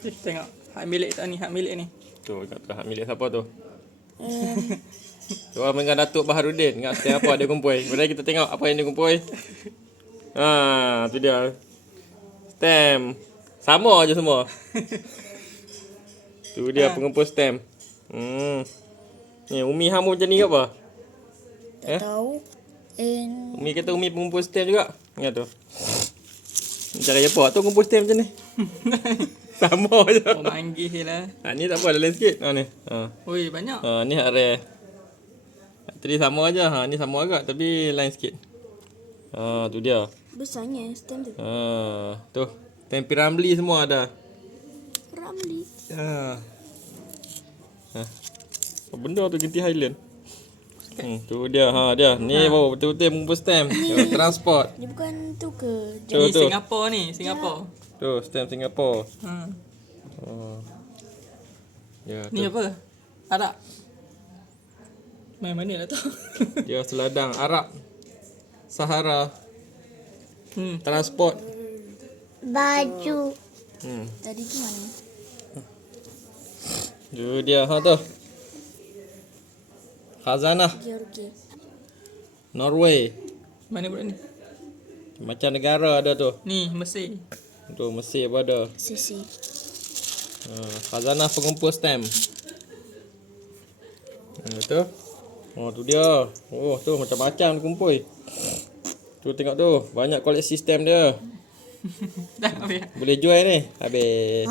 Tengok. Hak milik tak ni, hak milik ni. Tu, ingat tu hak milik siapa tu? Tu orang dengan Datuk Baharudin. Ingat stamp apa dia kumpul. Mari kita tengok apa yang dia kumpul. Tu dia. Stamp. Sama je semua. Tu dia pengumpul stamp. Ni Umi hang pun macam ni ke apa? Tak tahu. Umi kata Umi pengumpul stamp juga. Ingat tu. Cara apa tu kumpul stamp macam ni? Sama je. Oh, manggih lah. Ni tak apa, ada lain sikit. Ni. Oi, banyak. Ni hak rare. Tadi sama aja. Ni sama agak tapi lain sikit. Tu dia. Besarnya stamp tu. Tu. Stamp Piramli semua ada. Ramli. Apa benda tu Genting Highland? Tu dia. Dia. Ni baru betul-betul mengumpul stamp. Transport. Dia bukan tu ke? Ni Tu. Singapura ni, Singapura. Tu stamp Singapura. Ya, Ni tu. apa? Arab. Main mana lah tu? Dia seladang Arab. Sahara. Transport. Baju. Tadi tu mana? Tu dia tu. Khazanah Georgia. Norway. Mana budak ni? Macam negara ada tu. Ni, Mesir. Tu Mesir pun ada. Sisi. Khazanah pengumpul stamp. Tu. Tu dia. Tu macam-macam dia kumpul. Tu tengok tu. Banyak koleksi stamp dia. Dah habis. Boleh jual ni. Habis.